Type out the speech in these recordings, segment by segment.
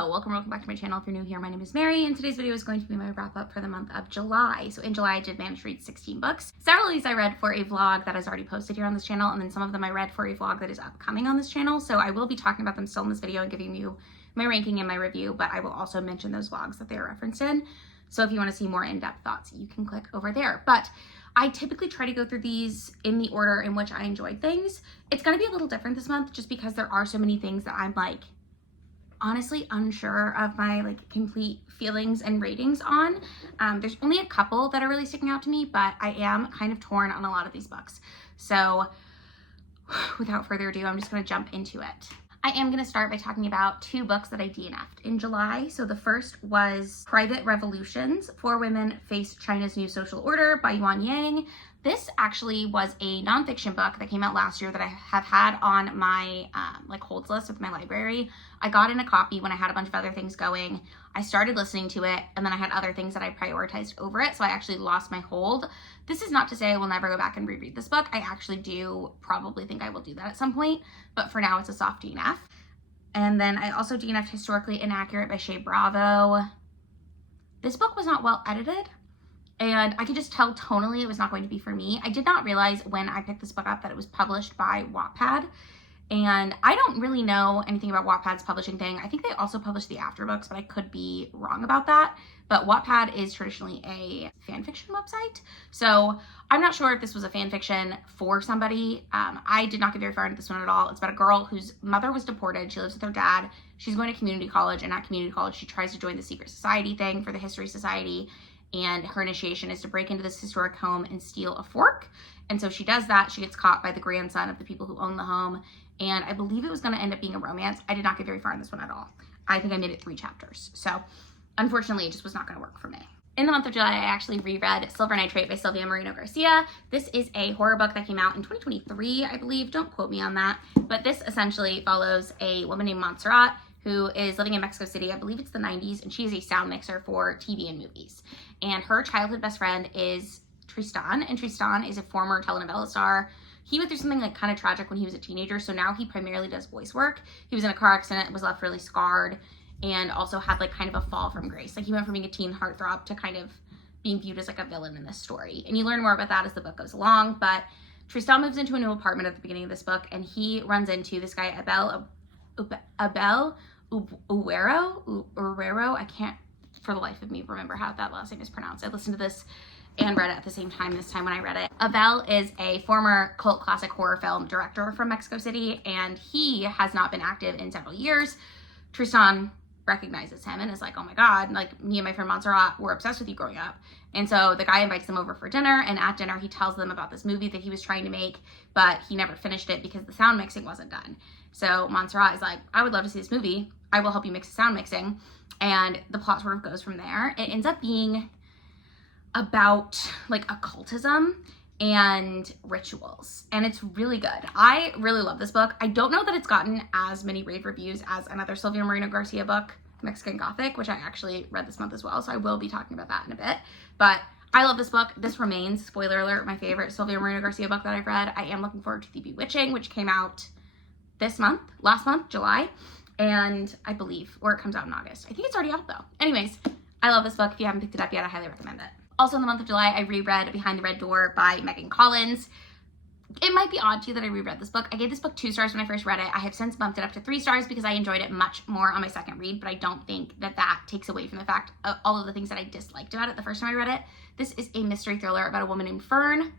Hello, welcome back to my channel. If you're new here, my name is Mary, and today's video is going to be my wrap up for the month of July. So in July, I did manage to read 16 books. Several of these I read for a vlog that is already posted here on this channel, and then some of them I read for a vlog that is upcoming on this channel. So I will be talking about them still in this video and giving you my ranking and my review, but I will also mention those vlogs that they are referenced in. So if you want to see more in-depth thoughts, you can click over there. But I typically try to go through these in the order in which I enjoyed things. It's going to be a little different this month just because there are so many things that I'm like, honestly unsure of my complete feelings and ratings on. There's only a couple that are really sticking out to me, but I am kind of torn on a lot of these books. So without further ado, I'm just going to jump into it. I am going to start by talking about two books that I DNF'd in July. So the first was Private Revolutions, 4 Women Face China's New Social Order by Yuan Yang. This actually was a nonfiction book that came out last year that I have had on my holds list with my library. I got in a copy when I had a bunch of other things going. I started listening to it, and then I had other things that I prioritized over it, so I actually lost my hold. This is not to say I will never go back and reread this book. I actually do probably think I will do that at some point, but for now it's a soft DNF. And then I also DNF'd Historically Inaccurate by Shea Bravo. This book was not well edited, and I could just tell tonally it was not going to be for me. I did not realize when I picked this book up that it was published by Wattpad. And I don't really know anything about Wattpad's publishing thing. I think they also publish the Afterbooks, but I could be wrong about that. But Wattpad is traditionally a fan fiction website. So I'm not sure if this was a fan fiction for somebody. I did not get very far into this one at all. It's about a girl whose mother was deported. She lives with her dad. She's going to community college, and at community college, she tries to join the secret society thing for the History Society. And her initiation is to break into this historic home and steal a fork. And so she does that. She gets caught by the grandson of the people who own the home. And I believe it was going to end up being a romance. I did not get very far in this one at all. I think I made it 3 chapters. So unfortunately, it just was not going to work for me. In the month of July, I actually reread Silver Nitrate by Silvia Moreno Garcia. This is a horror book that came out in 2023, I believe. Don't quote me on that. But this essentially follows a woman named Montserrat who is living in Mexico City. I believe it's the 90s, and she is a sound mixer for TV and movies. And her childhood best friend is Tristan, and Tristan is a former telenovela star. He went through something kind of tragic when he was a teenager, so now he primarily does voice work. He was in a car accident, was left really scarred, and also had kind of a fall from grace. He went from being a teen heartthrob to kind of being viewed as a villain in this story. And you learn more about that as the book goes along, but Tristan moves into a new apartment at the beginning of this book, and he runs into this guy, Abel Urrero. I can't for the life of me remember how that last name is pronounced. I listened to this and read it at the same time this time when I read it. Abel is a former cult classic horror film director from Mexico City, and he has not been active in several years. Tristan recognizes him and is like, oh my God, me and my friend Montserrat were obsessed with you growing up. And so the guy invites them over for dinner, and at dinner he tells them about this movie that he was trying to make, but he never finished it because the sound mixing wasn't done. So Montserrat is like, I would love to see this movie. I will help you mix the sound mixing. And the plot sort of goes from there. It ends up being about occultism and rituals, and it's really good. I really love this book. I don't know that it's gotten as many rave reviews as another Silvia Moreno Garcia book, Mexican Gothic, which I actually read this month as well, so I will be talking about that in a bit. But I love this book. This remains, spoiler alert, my favorite Silvia Moreno Garcia book that I've read. I am looking forward to The Bewitching, which came out last month, July, and I believe, or it comes out in August. I think it's already out though. Anyways, I love this book. If you haven't picked it up yet, I highly recommend it. Also in the month of July, I reread Behind the Red Door by Megan Collins. It might be odd to you that I reread this book. I gave this book 2 stars when I first read it. I have since bumped it up to 3 stars because I enjoyed it much more on my second read, but I don't think that takes away from the fact of all of the things that I disliked about it the first time I read it. This is a mystery thriller about a woman named Fern,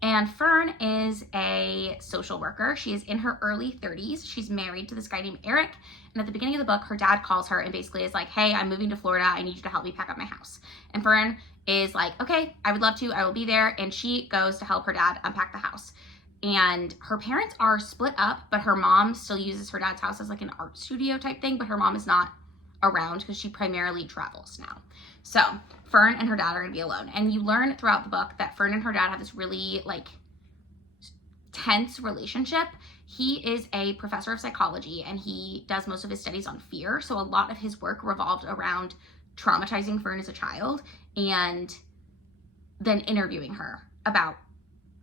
and Fern is a social worker. She is in her early 30s. She's married to this guy named Eric, and at the beginning of the book, her dad calls her and basically is like, hey, I'm moving to Florida. I need you to help me pack up my house. And Fern is like, okay, I would love to. I will be there. And she goes to help her dad unpack the house. And her parents are split up, but her mom still uses her dad's house as an art studio type thing, but her mom is not around because she primarily travels now. So Fern and her dad are going to be alone. And you learn throughout the book that Fern and her dad have this really tense relationship. He is a professor of psychology, and he does most of his studies on fear. So a lot of his work revolved around traumatizing Fern as a child and then interviewing her about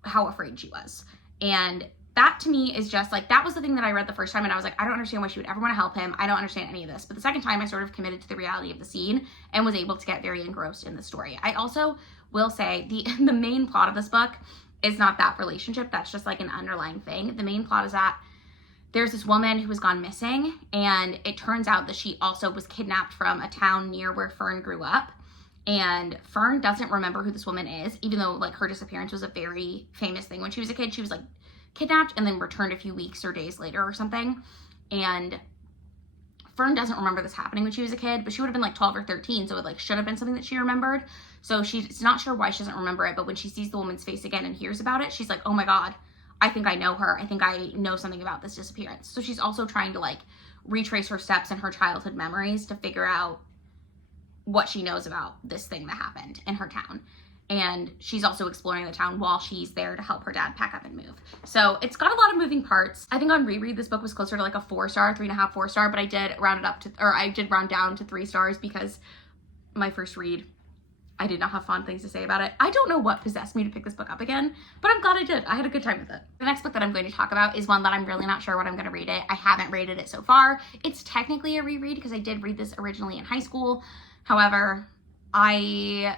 how afraid she was. And that to me is just like, that was the thing that I read the first time and I was like, I don't understand why she would ever want to help him. I don't understand any of this. But the second time I sort of committed to the reality of the scene and was able to get very engrossed in the story. I also will say the main plot of this book is not that relationship. That's just like an underlying thing. The main plot is that there's this woman who has gone missing, and it turns out that she also was kidnapped from a town near where Fern grew up. And Fern doesn't remember who this woman is, even though like her disappearance was a very famous thing. When she was a kid, she was like kidnapped and then returned a few weeks or days later or something. And Fern doesn't remember this happening when she was a kid, but she would have been like 12 or 13, so it like should have been something that she remembered. So she's not sure why she doesn't remember it, but when she sees the woman's face again and hears about it, she's like, oh my God, I think I know her. I think I know something about this disappearance. So she's also trying to like retrace her steps in her childhood memories to figure out what she knows about this thing that happened in her town. And she's also exploring the town while she's there to help her dad pack up and move. So it's got a lot of moving parts. I think on reread, this book was closer to like a 4-star, 3.5, 4-star, but I did round it up to, or I did round down to 3 stars because my first read, I did not have fond things to say about it. I don't know what possessed me to pick this book up again, but I'm glad I did. I had a good time with it. The next book that I'm going to talk about is one that I'm really not sure when I'm going to read it. I haven't rated it so far. It's technically a reread because I did read this originally in high school. However, it's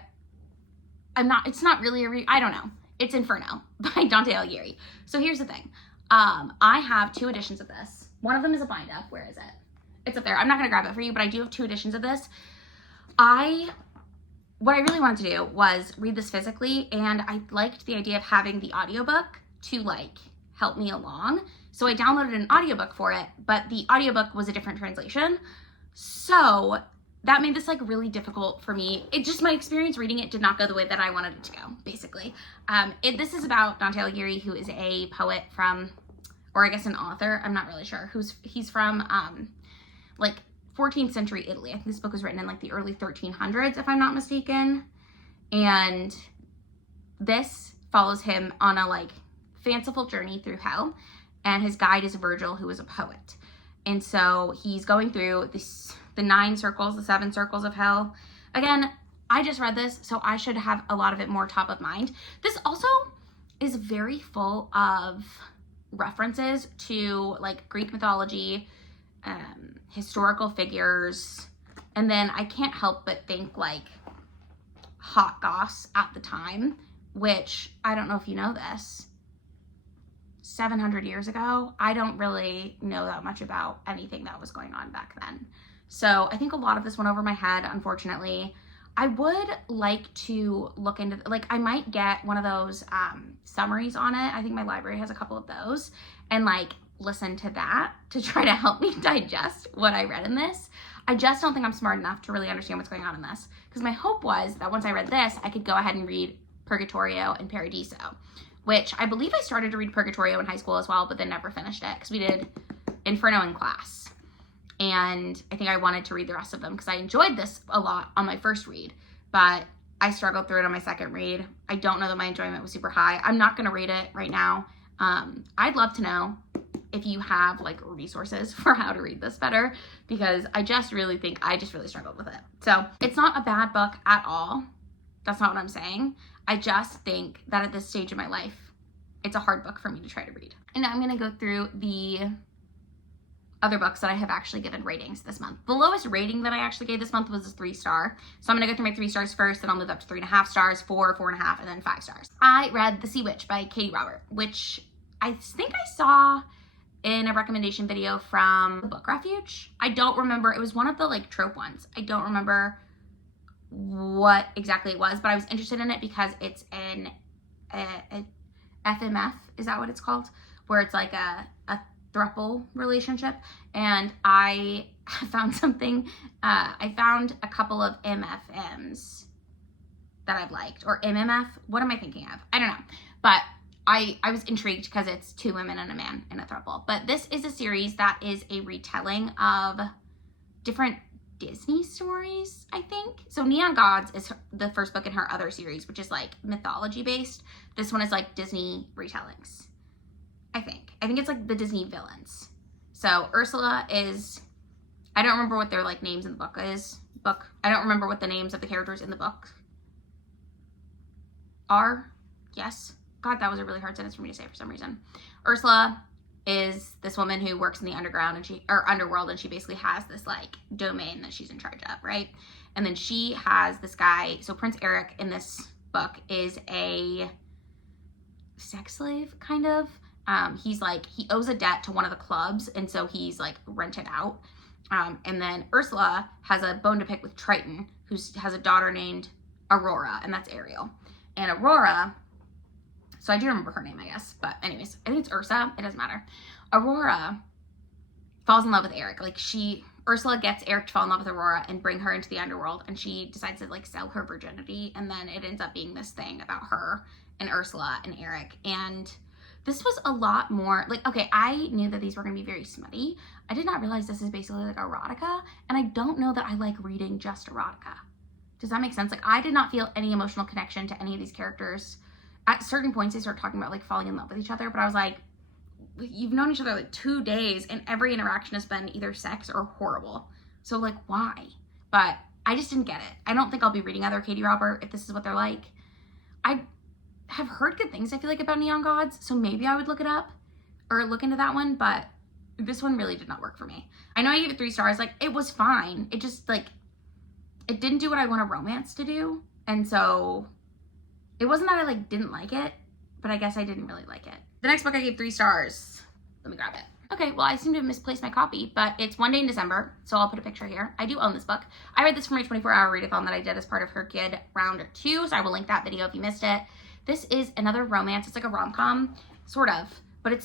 not really a read. I don't know. It's Inferno by Dante Alighieri. So here's the thing. I have 2 editions of this. One of them is a bind up. Where is it? It's up there. I'm not going to grab it for you, but I do have 2 editions of this. What I really wanted to do was read this physically, and I liked the idea of having the audiobook to like help me along. So I downloaded an audiobook for it, but the audiobook was a different translation. So that made this like really difficult for me. It just, my experience reading it did not go the way that I wanted it to go, basically. This is about Dante Alighieri, who is a poet from, or I guess an author, I'm not really sure, he's from like 14th century Italy. I think this book was written in like the early 1300s, if I'm not mistaken. And this follows him on a like fanciful journey through hell. And his guide is Virgil, who is a poet. And so he's going through the 9 circles, the 7 circles of hell. Again, I just read this, so I should have a lot of it more top of mind. This also is very full of references to like Greek mythology, historical figures, and then I can't help but think like hot goss at the time, which I don't know if you know this, 700 years ago, I don't really know that much about anything that was going on back then. So I think a lot of this went over my head, unfortunately. I would like to look into, like, I might get one of those summaries on it. I think my library has a couple of those, and like listen to that to try to help me digest what I read in this. I just don't think I'm smart enough to really understand what's going on in this, because my hope was that once I read this, I could go ahead and read Purgatorio and Paradiso, which I believe I started to read Purgatorio in high school as well, but then never finished it because we did Inferno in class. And I think I wanted to read the rest of them because I enjoyed this a lot on my first read, but I struggled through it on my second read. I don't know that my enjoyment was super high. I'm not going to read it right now. I'd love to know if you have like resources for how to read this better, because I just really think I just really struggled with it. So it's not a bad book at all. That's not what I'm saying. I just think that at this stage of my life, it's a hard book for me to try to read. And now I'm going to go through the other books that I have actually given ratings this month. The lowest rating that I actually gave this month was a 3-star. So I'm going to go through my 3 stars first, then I'll move up to 3.5 stars, 4, 4.5, and then 5 stars. I read The Sea Witch by Katie Robert, which I think I saw in a recommendation video from Book Refuge. I don't remember. It was one of the like trope ones. I don't remember what exactly it was, but I was interested in it because it's an FMF, is that what it's called? Where it's like a throuple relationship, and I found something, I found a couple of MFMs that I've liked, or MMF, what am I thinking of? I don't know, but I was intrigued because it's 2 women and a man in a throuple. But this is a series that is a retelling of different Disney stories, I think. So Neon Gods is the first book in her other series, which is like mythology based. This one is like Disney retellings, I think. I think it's like the Disney villains. So Ursula is, I don't remember what their like names in the book is. I don't remember what the names of the characters in the book are. Yes. God, that was a really hard sentence for me to say for some reason. Ursula is this woman who works in the underworld, and she basically has this like domain that she's in charge of, right? And then she has this guy. So Prince Eric in this book is a sex slave, kind of. He's like, he owes a debt to one of the clubs, and so he's like rented out. And then Ursula has a bone to pick with Triton, who has a daughter named Aurora, and that's Ariel. And Aurora, so I do remember her name, I guess, but anyways, I think it's Ursa, it doesn't matter. Aurora falls in love with Eric. Like Ursula gets Eric to fall in love with Aurora and bring her into the underworld, and she decides to like sell her virginity, and then it ends up being this thing about her and Ursula and Eric. And this was a lot more, like, okay, I knew that these were going to be very smutty. I did not realize this is basically like erotica, and I don't know that I like reading just erotica. Does that make sense? Like, I did not feel any emotional connection to any of these characters. At certain points, they start talking about, like, falling in love with each other, but I was like, you've known each other, like, 2 days, and every interaction has been either sex or horrible. So, like, why? But I just didn't get it. I don't think I'll be reading other Katie Robert if this is what they're like. I have heard good things, I feel like, about Neon Gods, so maybe I would look it up or look into that one, but this one really did not work for me. I know I gave it 3 stars. Like, it was fine. It just, like, it didn't do what I want a romance to do, and so it wasn't that I, like, didn't like it, but I guess I didn't really like it. The next book I gave 3 stars. Let me grab it. Okay, well, I seem to have misplaced my copy, but it's One Day in December, so I'll put a picture here. I do own this book. I read this for my 24-hour readathon that I did as part of Her Kid Round 2, so I will link that video if you missed it. This is another romance. It's like a rom-com, sort of, but it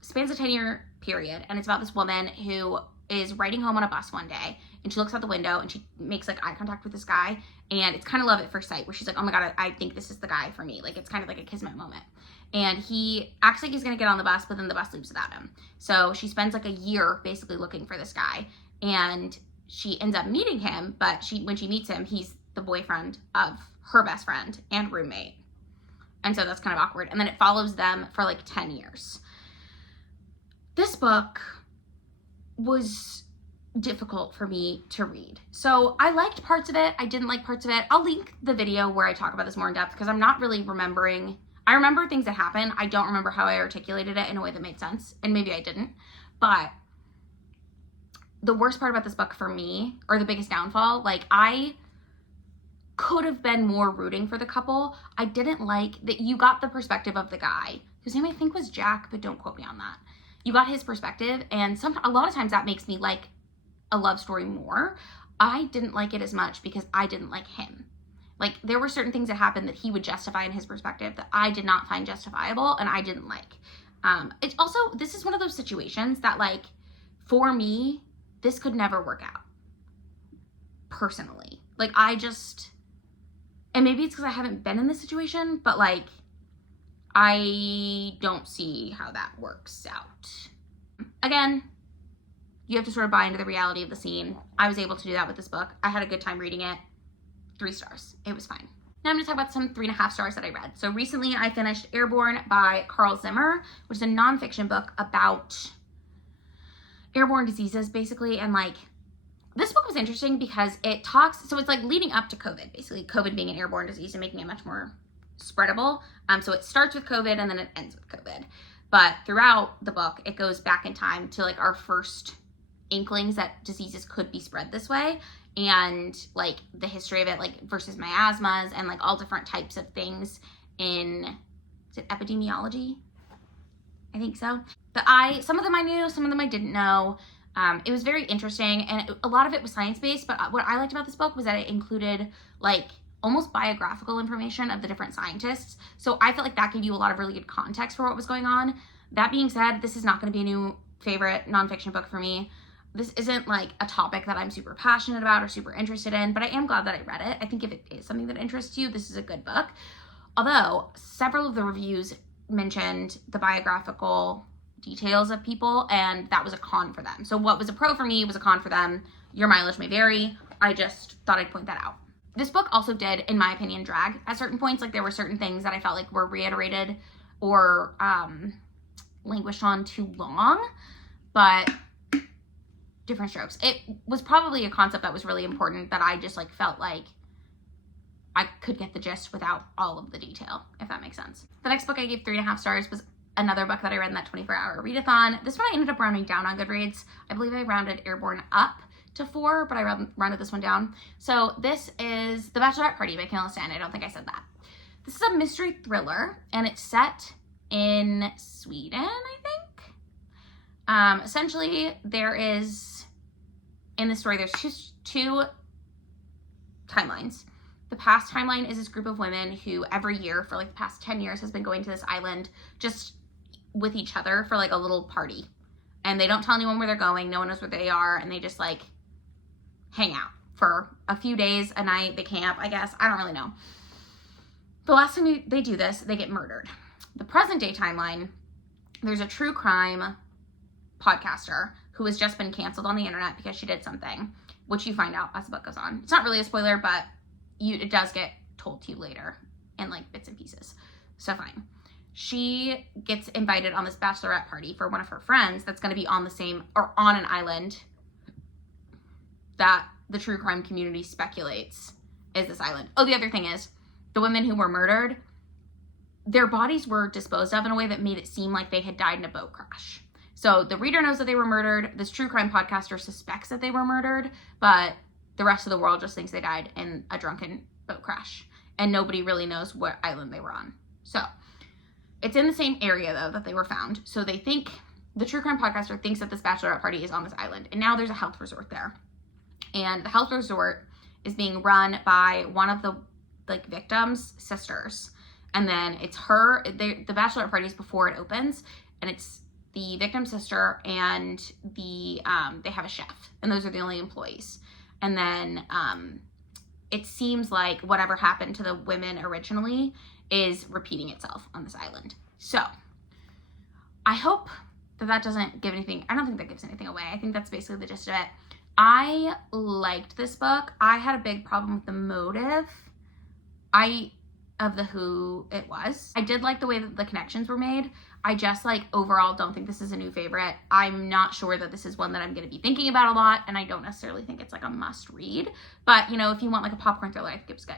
spans a 10-year period, and it's about this woman who is riding home on a bus one day, and she looks out the window, and she makes, like, eye contact with this guy, and it's kind of love at first sight, where she's like, oh my god, I think this is the guy for me. Like, it's kind of like a kismet moment. And he acts like he's gonna get on the bus, but then the bus leaves without him. So she spends, like, a year basically looking for this guy, and she ends up meeting him, but when she meets him, he's the boyfriend of her best friend and roommate. And so that's kind of awkward. And then it follows them for like 10 years. This book was difficult for me to read. So I liked parts of it. I didn't like parts of it. I'll link the video where I talk about this more in depth because I'm not really remembering. I remember things that happened. I don't remember how I articulated it in a way that made sense. And maybe I didn't. But the worst part about this book for me, or the biggest downfall, like, I could have been more rooting for the couple. I didn't like that you got the perspective of the guy, whose name I think was Jack, but don't quote me on that. You got his perspective, and a lot of times that makes me like a love story more. I didn't like it as much because I didn't like him. Like, there were certain things that happened that he would justify in his perspective that I did not find justifiable, and I didn't like. It's also, this is one of those situations that, like, for me, this could never work out. Personally. Like, and maybe it's because I haven't been in this situation, but, like, I don't see how that works out. Again, you have to sort of buy into the reality of the scene. I was able to do that with this book. I had a good time reading it. 3 stars. It was fine. Now I'm going to talk about some 3.5 stars that I read. So recently I finished Airborne by Carl Zimmer, which is a nonfiction book about airborne diseases, basically, and, like, this book was interesting because it talks, so it's like leading up to COVID, basically, COVID being an airborne disease and making it much more spreadable. So it starts with COVID and then it ends with COVID. But throughout the book, it goes back in time to, like, our first inklings that diseases could be spread this way, and, like, the history of it, like, versus miasmas and, like, all different types of things in, is it epidemiology? I think so. Some of them I knew, some of them I didn't know. It was very interesting, and a lot of it was science-based, but what I liked about this book was that it included, like, almost biographical information of the different scientists, so I felt like that gave you a lot of really good context for what was going on. That being said, this is not going to be a new favorite nonfiction book for me. This isn't, like, a topic that I'm super passionate about or super interested in, but I am glad that I read it. I think if it is something that interests you, this is a good book. Although, several of the reviews mentioned the biographical details of people, and that was a con for them. So what was a pro for me was a con for them. Your mileage may vary. I just thought I'd point that out. This book also did, in my opinion, drag at certain points. Like, there were certain things that I felt like were reiterated or languished on too long, but different strokes. It was probably a concept that was really important that I just, like, felt like I could get the gist without all of the detail, if that makes sense. The next book I gave 3.5 stars was another book that I read in that 24-hour readathon. This one I ended up rounding down on Goodreads. I believe I rounded Airborne up to 4, but I rounded this one down. So this is The Bachelorette Party by Camilla Stan. I don't think I said that. This is a mystery thriller, and it's set in Sweden, I think. Essentially, there is, in the story, there's just 2 timelines. The past timeline is this group of women who every year for like the past 10 years has been going to this island just with each other for like a little party. And they don't tell anyone where they're going. No one knows where they are. And they just like hang out for a few days, a night. They camp, I guess. I don't really know. The last time they do this, they get murdered. The present day timeline, there's a true crime podcaster who has just been canceled on the internet because she did something, which you find out as the book goes on. It's not really a spoiler, but it does get told to you later in like bits and pieces. So fine. She gets invited on this bachelorette party for one of her friends that's going to be on the same or on an island that the true crime community speculates is this island. Oh, the other thing is the women who were murdered, their bodies were disposed of in a way that made it seem like they had died in a boat crash. So the reader knows that they were murdered. This true crime podcaster suspects that they were murdered, but the rest of the world just thinks they died in a drunken boat crash. And nobody really knows what island they were on. So it's in the same area, though, that they were found. So they think, the true crime podcaster thinks that this bachelorette party is on this island. And now there's a health resort there. And the health resort is being run by one of the like victims' sisters. And then it's her, the bachelorette party is before it opens. And it's the victim's sister and they have a chef. And those are the only employees. And then it seems like whatever happened to the women originally is repeating itself on this island. So I hope that doesn't give anything. I don't think that gives anything away. I think that's basically the gist of it. I liked this book. I had a big problem with the motive of the who it was. I did like the way that the connections were made. I just like overall don't think this is a new favorite. I'm not sure that this is one that I'm going to be thinking about a lot, and I don't necessarily think it's like a must read. But, you know, if you want like a popcorn thriller, I think it was good.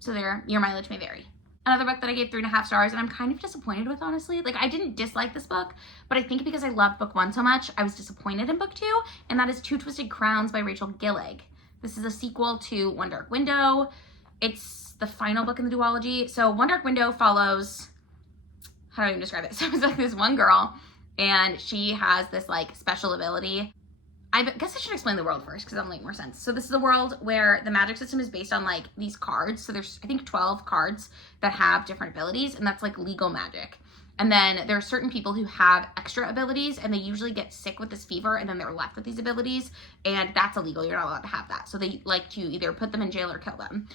So there, your mileage may vary. Another book that I gave 3.5 stars and I'm kind of disappointed with, honestly. Like, I didn't dislike this book, but I think because I loved book 1 so much, I was disappointed in book 2, and that is Two Twisted Crowns by Rachel Gillig. This is a sequel to One Dark Window. It's the final book in the duology. So One Dark Window follows, how do I even describe it? So it's like this one girl, and she has this like special ability. I guess I should explain the world first because that'll make more sense. So this is a world where the magic system is based on like these cards. So there's, I think, 12 cards that have different abilities, and that's like legal magic. And then there are certain people who have extra abilities, and they usually get sick with this fever, and then they're left with these abilities, and that's illegal. You're not allowed to have that. So they like to either put them in jail or kill them.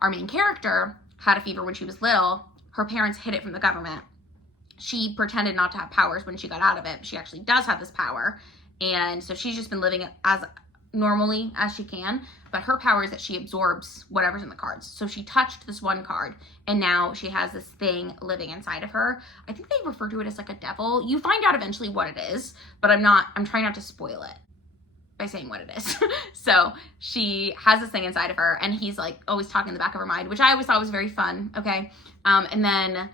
Our main character had a fever when she was little. Her parents hid it from the government. She pretended not to have powers when she got out of it. She actually does have this power. And so she's just been living as normally as she can, but her power is that she absorbs whatever's in the cards. So she touched this one card, and now she has this thing living inside of her. I think they refer to it as like a devil. You find out eventually what it is, but I'm trying not to spoil it by saying what it is. So she has this thing inside of her, and he's like always talking in the back of her mind, which I always thought was very fun. Okay. And then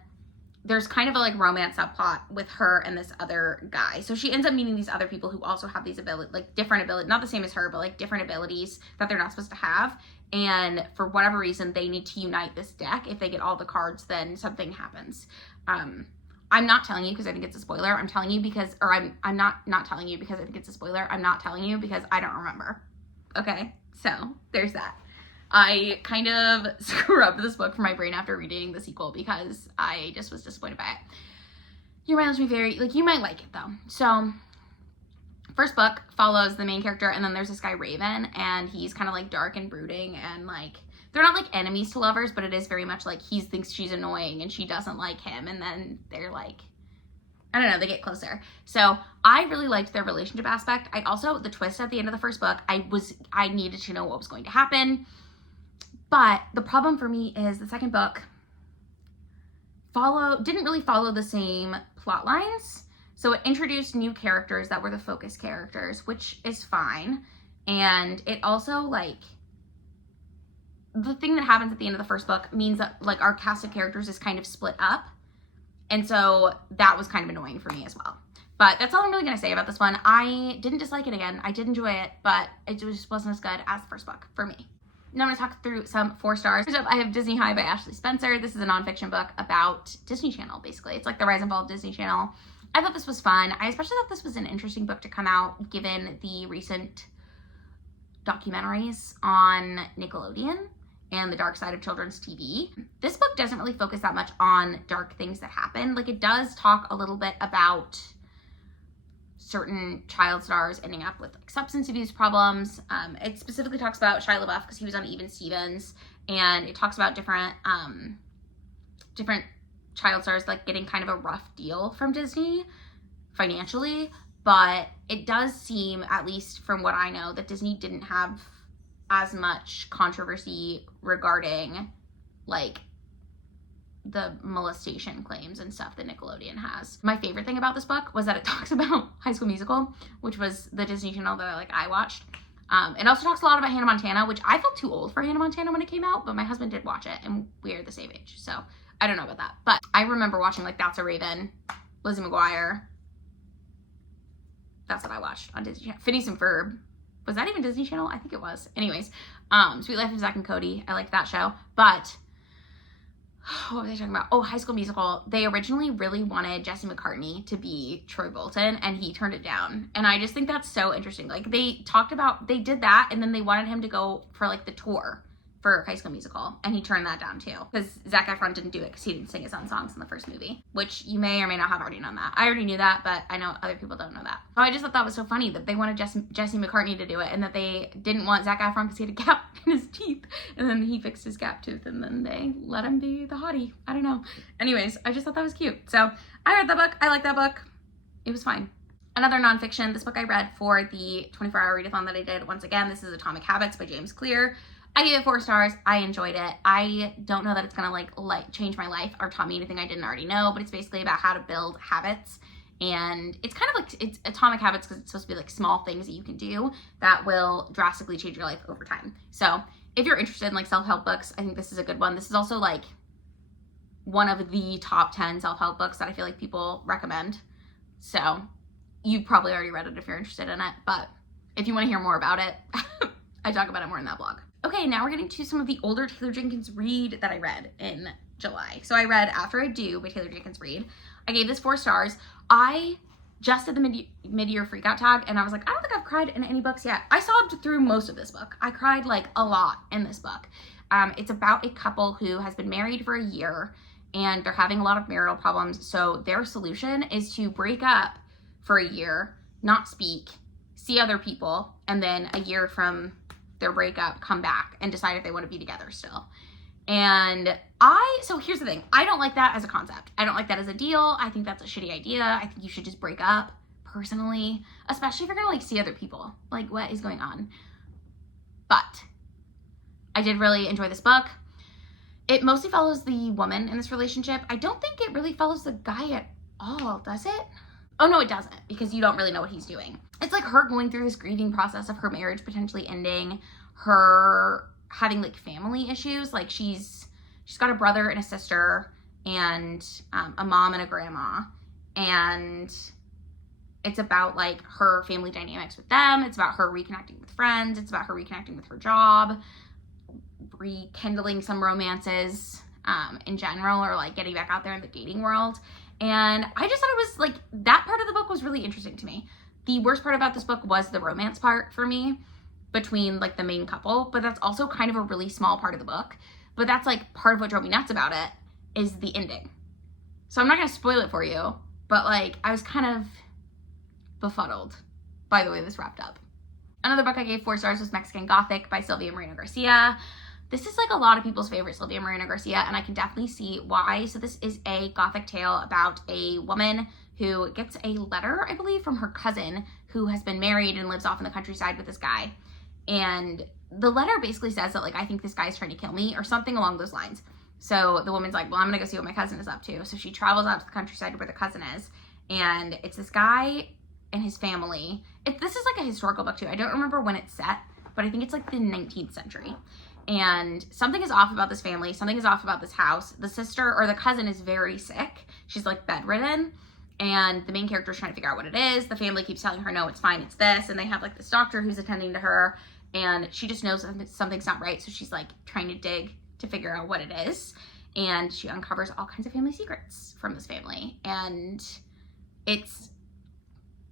there's kind of a like romance subplot with her and this other guy. So she ends up meeting these other people who also have these abilities, like different abilities, not the same as her, but like different abilities that they're not supposed to have. And for whatever reason, they need to unite this deck. If they get all the cards, then something happens. I'm not telling you because I think it's a spoiler. I'm telling you because, or I'm not telling you because I think it's a spoiler. I'm not telling you because I don't remember. Okay, so there's that. I kind of scrubbed this book from my brain after reading the sequel because I just was disappointed by it. Your mileage may vary. Like, you might like it though. So, first book follows the main character, and then there's this guy Raven, and he's kind of like dark and brooding, and like they're not like enemies to lovers, but it is very much like he thinks she's annoying and she doesn't like him, and then they're like, I don't know, they get closer. So I really liked their relationship aspect. I also, the twist at the end of the first book, I needed to know what was going to happen. But the problem for me is the second book didn't really follow the same plot lines. So it introduced new characters that were the focus characters, which is fine. And it also, like, the thing that happens at the end of the first book means that, like, our cast of characters is kind of split up. And so that was kind of annoying for me as well. But that's all I'm really going to say about this one. I didn't dislike it again. I did enjoy it, but it just wasn't as good as the first book for me. Now I'm going to talk through some 4 stars. First up, I have Disney High by Ashley Spencer. This is a nonfiction book about Disney Channel, basically. It's like the rise and fall of Disney Channel. I thought this was fun. I especially thought this was an interesting book to come out given the recent documentaries on Nickelodeon and the dark side of children's TV. This book doesn't really focus that much on dark things that happen. Like, it does talk a little bit about certain child stars ending up with like substance abuse problems. It specifically talks about Shia LaBeouf because he was on Even Stevens, and it talks about different child stars like getting kind of a rough deal from Disney financially. But it does seem, at least from what I know, that Disney didn't have as much controversy regarding like the molestation claims and stuff that Nickelodeon has. My favorite thing about this book was that it talks about High School Musical, which was the Disney Channel that I watched. It also talks a lot about Hannah Montana, which I felt too old for Hannah Montana when it came out, but my husband did watch it and we are the same age, so I don't know about that. But I remember watching like That's a Raven, Lizzie McGuire. That's what I watched on Disney Channel. Phineas and Ferb. Was that even Disney Channel? I think it was. Anyways, Sweet Life of Zack and Cody. I liked that show. But what was I talking about? Oh, High School Musical. They originally really wanted Jesse McCartney to be Troy Bolton, and he turned it down. And I just think that's so interesting. Like, they did that, and then they wanted him to go for like the tour for High School Musical, and he turned that down too, because Zac Efron didn't do it because he didn't sing his own songs in the first movie, which you may or may not have already known that. I already knew that, but I know other people don't know that. Oh, I just thought that was so funny that they wanted Jesse McCartney to do it, and that they didn't want Zac Efron because he had a gap in his teeth, and then he fixed his gap tooth, and then they let him be the hottie. I don't know. Anyways, I just thought that was cute. So I read that book. I liked that book. It was fine. Another nonfiction, this book I read for the 24-hour readathon that I did. Once again, this is Atomic Habits by James Clear. I gave it 4 stars. I enjoyed it. I don't know that it's gonna like change my life or taught me anything I didn't already know, but it's basically about how to build habits. And it's kind of like, it's Atomic Habits because it's supposed to be like small things that you can do that will drastically change your life over time. So if you're interested in like self-help books, I think this is a good one. This is also like one of the top 10 self-help books that I feel like people recommend. So you probably already read it if you're interested in it, but if you want to hear more about it, I talk about it more in that blog. Okay, now we're getting to some of the older Taylor Jenkins Reid that I read in July. So I read After I Do by Taylor Jenkins Reid. I gave this 4 stars. I just did the mid-year freakout tag, and I was like, I don't think I've cried in any books yet. I sobbed through most of this book. I cried like a lot in this book. It's about a couple who has been married for a year, and they're having a lot of marital problems. So their solution is to break up for a year, not speak, see other people, and then a year from their breakup come back and decide if they want to be together still. And so here's the thing. I don't like that as a concept. I don't like that as a deal. I think that's a shitty idea. I think you should just break up, personally, especially if you're gonna like see other people. Like, what is going on? But I did really enjoy this book. It mostly follows the woman in this relationship. I don't think it really follows the guy at all, does it? Oh no, it doesn't, because you don't really know what he's doing. It's like her going through this grieving process of her marriage potentially ending, her having like family issues. Like she's got a brother and a sister and a mom and a grandma. And it's about like her family dynamics with them. It's about her reconnecting with friends. It's about her reconnecting with her job, rekindling some romances in general, or like getting back out there in the dating world. And I just thought it was like, that part of the book was really interesting to me. The worst part about this book was the romance part for me between like the main couple, but that's also kind of a really small part of the book. But that's like part of what drove me nuts about it is the ending. So I'm not gonna spoil it for you, but like I was kind of befuddled by the way this wrapped up. Another book I gave 4 stars was Mexican Gothic by Silvia Moreno Garcia. This is like a lot of people's favorite Silvia Moreno Garcia, and I can definitely see why. So this is a Gothic tale about a woman who gets a letter, I believe, from her cousin who has been married and lives off in the countryside with this guy. And the letter basically says that like, I think this guy's trying to kill me or something along those lines. So the woman's like, well, I'm gonna go see what my cousin is up to. So she travels out to the countryside where the cousin is, and it's this guy and his family. This is like a historical book too. I don't remember when it's set, but I think it's like the 19th century. And something is off about this family. Something is off about this house. The sister or the cousin is very sick. She's like bedridden, and the main character is trying to figure out what it is. The family keeps telling her, no, it's fine, it's this. And they have like this doctor who's attending to her, and she just knows that something's not right. So she's like trying to dig to figure out what it is. And she uncovers all kinds of family secrets from this family. And it's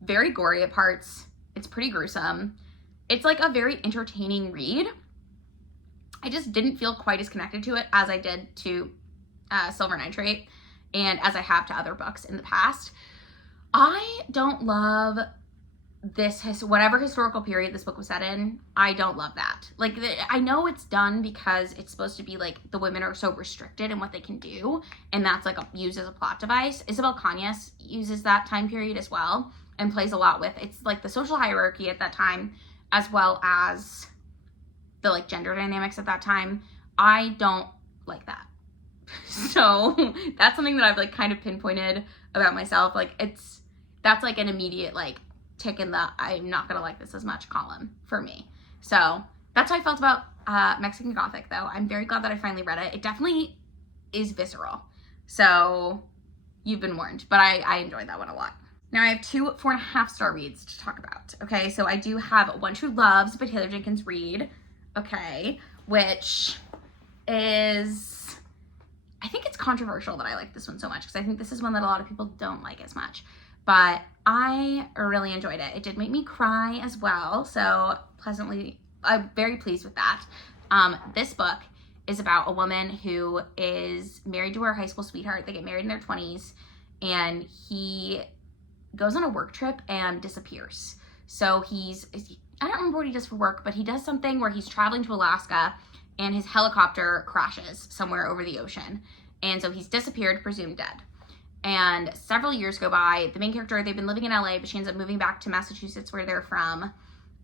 very gory at parts. It's pretty gruesome. It's like a very entertaining read. I just didn't feel quite as connected to it as I did to Silver Nitrate, and as I have to other books in the past. I don't love this, whatever historical period this book was set in, I don't love that. Like, I know it's done because it's supposed to be like the women are so restricted in what they can do, and that's like used as a plot device. Isabel Cañas uses that time period as well and plays a lot with, it's like the social hierarchy at that time, as well as the like gender dynamics at that time. I don't like that. So that's something that I've like kind of pinpointed about myself. Like that's like an immediate like tick in the I'm not gonna like this as much column for me. So that's how I felt about Mexican Gothic, though. I'm very glad that I finally read it. It definitely is visceral. So you've been warned, but I enjoyed that one a lot. Now I have 2 4.5-star reads to talk about. Okay, so I do have One True Loves by Taylor Jenkins Reid, okay, which is, I think it's controversial that I like this one so much because I think this is one that a lot of people don't like as much. But I really enjoyed it. It did make me cry as well, so I'm very pleased with that. This book is about a woman who is married to her high school sweetheart. They get married in their 20s, and he goes on a work trip and disappears. So I don't remember what he does for work, but he does something where he's traveling to Alaska, and his helicopter crashes somewhere over the ocean. And so he's disappeared, presumed dead. And several years go by. The main character, they've been living in LA, but she ends up moving back to Massachusetts where they're from.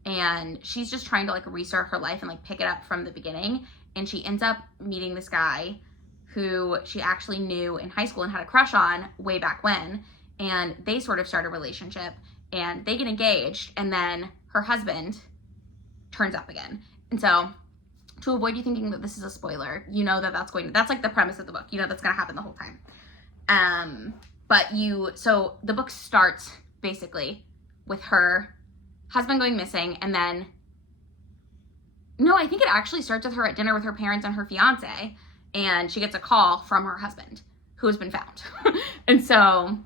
And she's just trying to like restart her life and like pick it up from the beginning. And she ends up meeting this guy who she actually knew in high school and had a crush on way back when. And they sort of start a relationship and they get engaged. And then her husband turns up again. And so to avoid you thinking that this is a spoiler, you know that that's like the premise of the book. You know that's going to happen the whole time. So the book starts basically with her husband going missing, and then, no, I think it actually starts with her at dinner with her parents and her fiance, and she gets a call from her husband who has been found. And so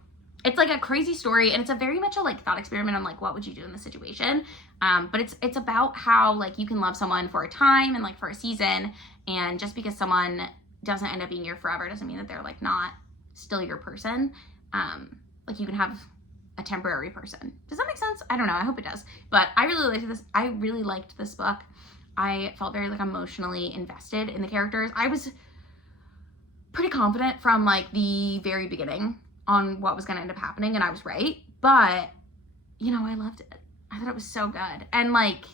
it's like a crazy story, and it's a very much a like thought experiment on like what would you do in this situation. But it's about how like you can love someone for a time and like for a season, and just because someone doesn't end up being your forever doesn't mean that they're like not still your person. Like you can have a temporary person. Does that make sense? I don't know. I hope it does. But I really liked this book. I felt very like emotionally invested in the characters. I was pretty confident from like the very beginning on what was going to end up happening, and I was right. But you know, I loved it. I thought it was so good and like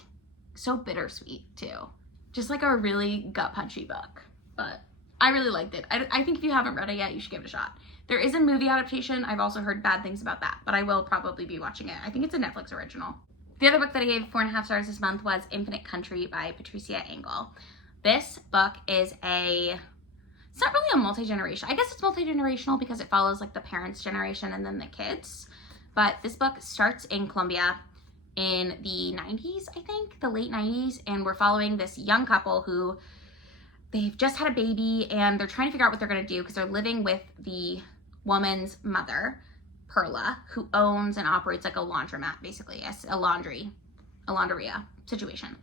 so bittersweet too. Just like a really gut punchy book. But I really liked it. I think if you haven't read it yet, you should give it a shot. There is a movie adaptation. I've also heard bad things about that, but I will probably be watching it. I think it's a Netflix original. The other book that I gave 4.5 stars this month was Infinite Country by Patricia Engel. This book is it's not really a multi-generational. I guess it's multi-generational because it follows like the parents' generation and then the kids. But this book starts in Colombia in the 90s, I think, the late 90s, and we're following this young couple who they've just had a baby and they're trying to figure out what they're going to do because they're living with the woman's mother, Perla, who owns and operates like a laundromat, basically, a laundria situation.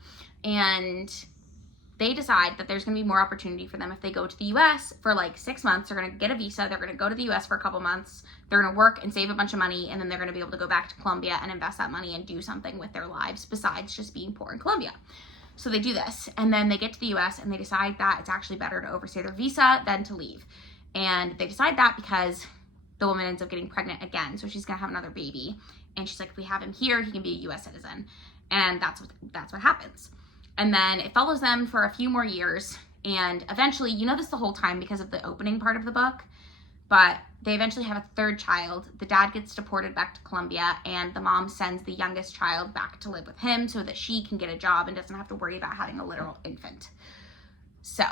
And they decide that there's going to be more opportunity for them if they go to the US for like 6 months. They're going to get a visa. They're going to go to the US for a couple months. They're going to work and save a bunch of money, and then they're going to be able to go back to Colombia and invest that money and do something with their lives besides just being poor in Colombia. So they do this, and then they get to the US and they decide that it's actually better to overstay their visa than to leave. And they decide that because the woman ends up getting pregnant again, so she's gonna have another baby. And she's like, if we have him here, he can be a US citizen. And that's what happens. And then it follows them for a few more years, and eventually, you know this the whole time because of the opening part of the book, but they eventually have a third child. The dad gets deported back to Colombia, and the mom sends the youngest child back to live with him so that she can get a job and doesn't have to worry about having a literal infant. So,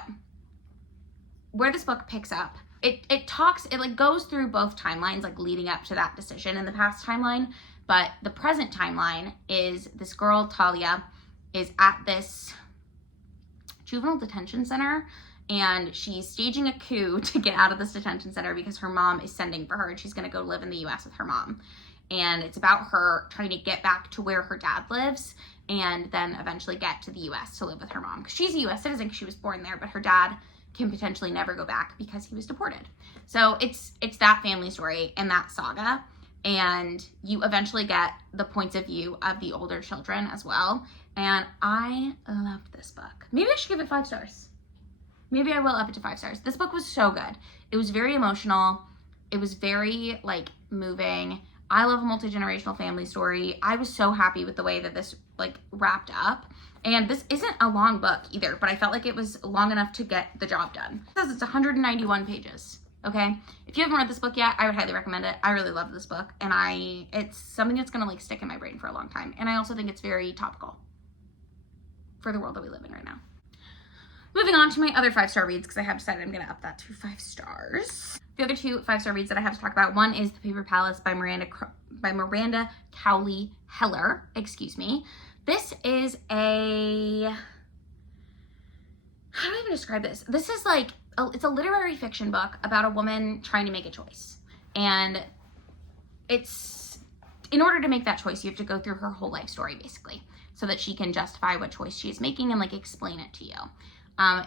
where this book picks up it like goes through both timelines, like leading up to that decision in the past timeline. But the present timeline is this girl, Talia, is at this juvenile detention center, and she's staging a coup to get out of this detention center because her mom is sending for her, and she's going to go live in the US with her mom. And it's about her trying to get back to where her dad lives and then eventually get to the US to live with her mom. Because she's a US citizen because she was born there, but her dad can potentially never go back because he was deported. So it's that family story and that saga. And you eventually get the points of view of the older children as well. And I loved this book. Maybe I should give it 5 stars. Maybe I will up it to 5 stars. This book was so good. It was very emotional. It was very like moving. I love a multi-generational family story. I was so happy with the way that this like wrapped up. And this isn't a long book either, but I felt like it was long enough to get the job done. It says it's 191 pages. Okay, if you haven't read this book yet, I would highly recommend it. I really love this book, and it's something that's gonna like stick in my brain for a long time. And I also think it's very topical for the world that we live in right now. Moving on to my other 5-star reads, because I have decided I'm gonna up that to 5 stars. The other 2 5-star reads that I have to talk about, one is The Paper Palace by Miranda Cowley Heller. Excuse me. This is how do I even describe this? This is like, it's a literary fiction book about a woman trying to make a choice. And it's, in order to make that choice, you have to go through her whole life story, basically, so that she can justify what choice she is making and like explain it to you.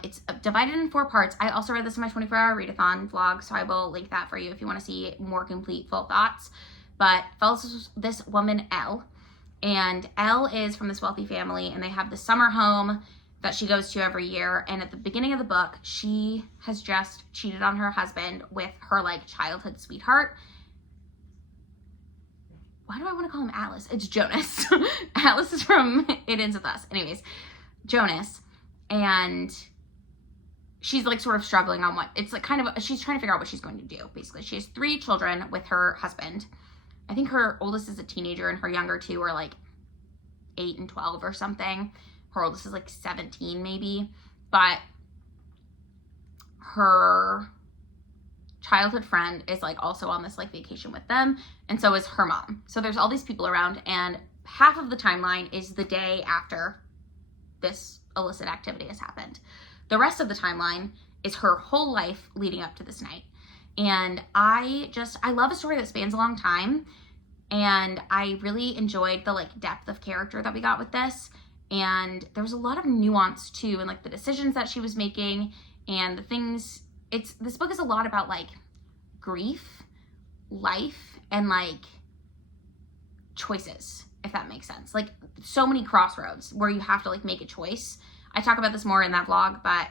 It's divided in 4 parts. I also read this in my 24-hour readathon vlog, so I will link that for you if you want to see more complete full thoughts. But follows this woman, Elle. And Elle is from this wealthy family, and they have the summer home that she goes to every year. And at the beginning of the book, she has just cheated on her husband with her like childhood sweetheart. Why do I want to call him Alice? It's Jonas. Alice is from It Ends With Us. Anyways, Jonas. And she's like sort of struggling on what, it's like kind of, she's trying to figure out what she's going to do. Basically, she has 3 children with her husband. I think her oldest is a teenager and her younger 2 are like 8 and 12 or something. Her oldest is like 17 maybe, but her childhood friend is like also on this like vacation with them, and so is her mom. So there's all these people around, and half of the timeline is the day after this illicit activity has happened. The rest of the timeline is her whole life leading up to this night. And I love a story that spans a long time, and I really enjoyed the like depth of character that we got with this. And there was a lot of nuance too, and like the decisions that she was making and the things. This book is a lot about like grief, life, and like choices, if that makes sense. Like so many crossroads where you have to like make a choice. I talk about this more in that vlog, but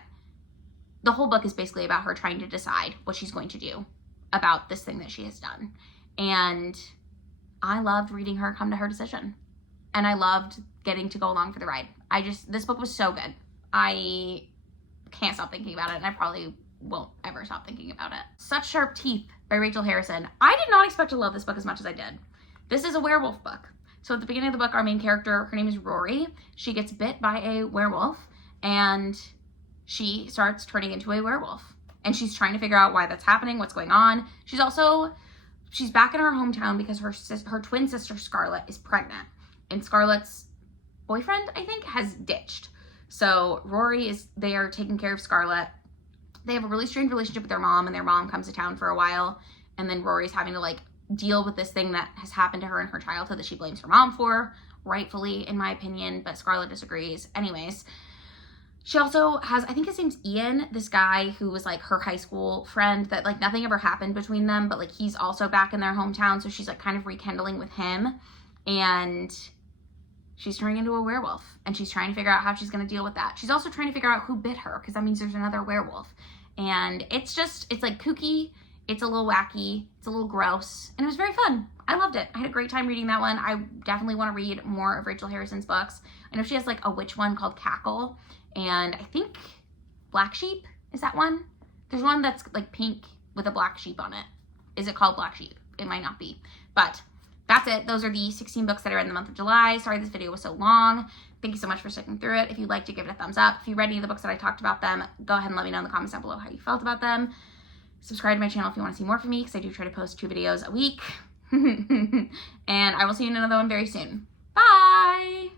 the whole book is basically about her trying to decide what she's going to do about this thing that she has done. And I loved reading her come to her decision. And I loved getting to go along for the ride. This book was so good. I can't stop thinking about it, and I probably won't ever stop thinking about it. Such Sharp Teeth by Rachel Harrison. I did not expect to love this book as much as I did. This is a werewolf book. So at the beginning of the book, our main character, her name is Rory. She gets bit by a werewolf, and she starts turning into a werewolf. And she's trying to figure out why that's happening, what's going on. She's back in her hometown because her twin sister, Scarlett, is pregnant. And Scarlett's boyfriend, I think, has ditched. So Rory is there taking care of Scarlett. They have a really strained relationship with their mom, and their mom comes to town for a while. And then Rory's having to like deal with this thing that has happened to her in her childhood that she blames her mom for, rightfully, in my opinion, but Scarlett disagrees. Anyways, she also has, I think his name's Ian, this guy who was like her high school friend that like nothing ever happened between them, but like he's also back in their hometown. So she's like kind of rekindling with him, and she's turning into a werewolf, and she's trying to figure out how she's going to deal with that. She's also trying to figure out who bit her, because that means there's another werewolf. And it's like kooky. It's a little wacky. It's a little gross. And it was very fun. I loved it. I had a great time reading that one. I definitely want to read more of Rachel Harrison's books. I know she has like a witch one called Cackle. And I think Black Sheep is that one. There's one that's like pink with a black sheep on it. Is it called Black Sheep? It might not be. But that's it. Those are the 16 books that are in the month of July. Sorry this video was so long. Thank you so much for sticking through it. If you'd like to, give it a thumbs up. If you read any of the books that I talked about them, go ahead and let me know in the comments down below how you felt about them. Subscribe to my channel if you want to see more from me, because I do try to post 2 videos a week. And I will see you in another one very soon. Bye!